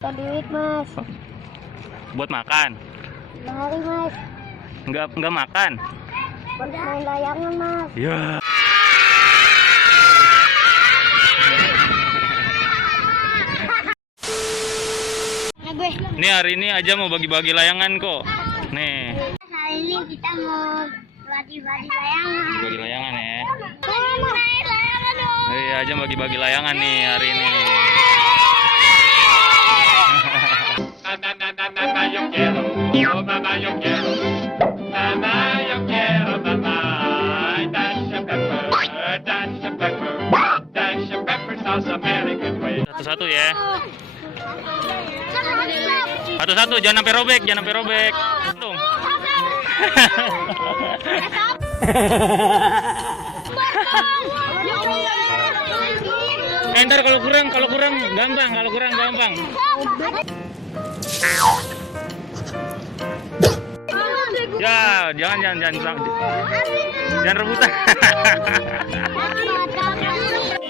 Duit mas. Buat makan? Hari mas. Enggak makan? Buat main layangan mas. Ya. Ini hari ini aja mau bagi-bagi layangan kok. Nih. Hari ini kita mau bagi-bagi layangan. Bagi layangan ya. Main layangan dong. Iya aja bagi-bagi layangan nih hari ini. Mamá, yo quiero, oh mamá, yo quiero, mamá, yo quiero, mamá. Dash and pepper, dash and pepper, dash and pepper sauce American way. Satu-satu ya. Satu-satu, jangan sampai robek, jangan sampai robek. Dong. Ntar kalau kurang gampang, kalau kurang gampang. Ya, jangan rebutan.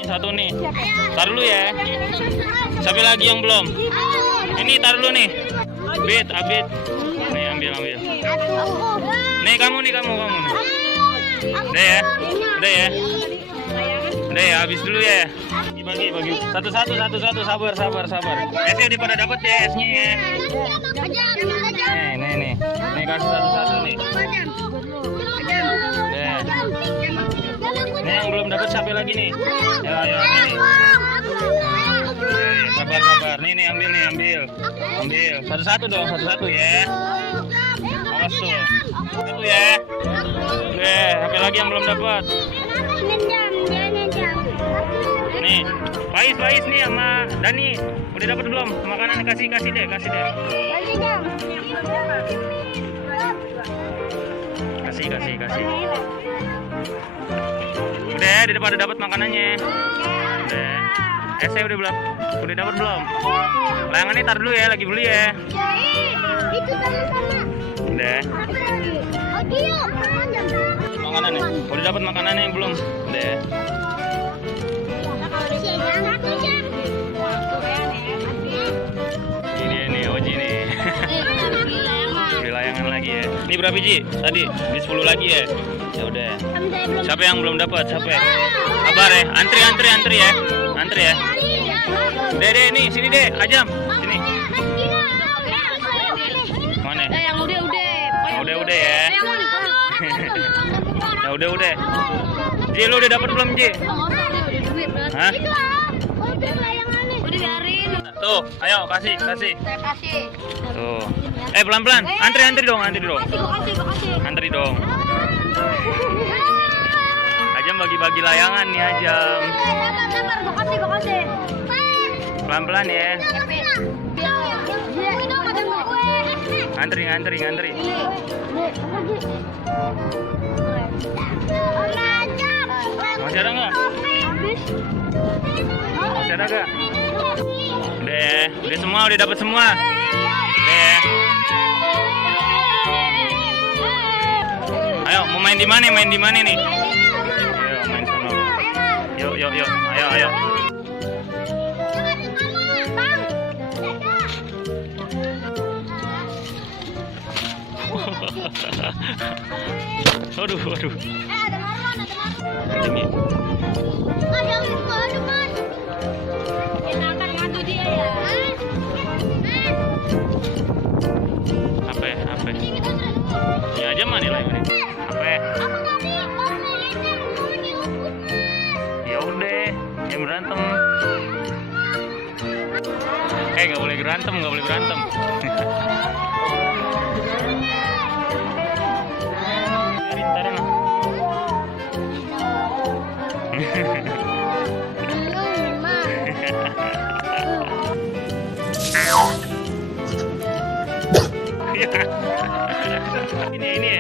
Satu nih. Tar dulu ya. Siapa lagi yang belum? Ini tar dulu nih. Abid. Nih ambil. Nih kamu nih. Udah ya. Udah ya, habis dulu ya. Bagi. Satu-satu, sabar. Esnya udah pada dapet ya, esnya ya. Nih. Nih kasih satu-satu nih. Nih yang belum dapat siapa lagi nih? Ayo nih. Sabar. Nih ambil. Satu-satu dong, satu-satu ya. Awas tuh. Satu ya. Siapa lagi yang belum dapat? Nih, Faiz nih sama Dani. Udah dapat belum? Makanan kasih deh. Kasih. Udah pada dapat makanannya. Udah. Saya udah dapat belum? Layangannya tar dulu ya, lagi beli ya. Itu sama-sama. Udah. Makanannya. Udah dapat makanannya yang belum? Udah. Ini nih Oji nih. Beli layangan lagi ya. Ini berapa biji? Tadi beli 10 lagi ya. Ya udah. Siapa yang belum dapat? Siapa? Kabar ya. Antri ya. Deh nih, sini deh, Ajam. Sini. Mana? Yang udah. Udah ya. Ya udah. Ji, lu udah dapat belum, Ji? Hah? Udah biarin. Tuh, ayo kasih. Saya kasih. Tuh. Pelan-pelan. Antri dong. Kasih. Antri dong. Ajam bagi-bagi layangan nih, Ajam. Sabar, kasih. Pelan-pelan ya. Antri. Masih ada nggak? Udah semua, udah dapat semua. Ayo, mau main di mana nih? Ayo, main sono. Yuk. Ayo. Waduh. Ada marwan. Tinggi. Kita akan ngadu dia ya. Apa? Ya aja mana lah ini. Apa? Ya udah, yang berantem. Nggak boleh berantem. Taruh nah. Ini. Ini.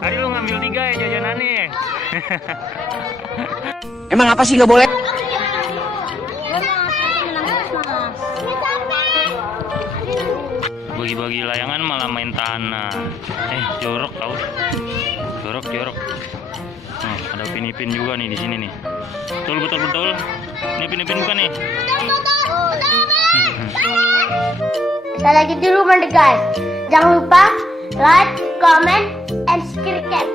Hari lu ngambil 3 ya jajanannya. Emang apa sih nggak boleh? Mas. Bagi-bagi bagi layangan malah main tanah. Jorok tau. Jorok. Ada Upin juga nih di sini nih. Betul. Ini Upin bukan nih? Saya lagi di rumah deh guys. Jangan lupa like, comment, and subscribe. Dadah.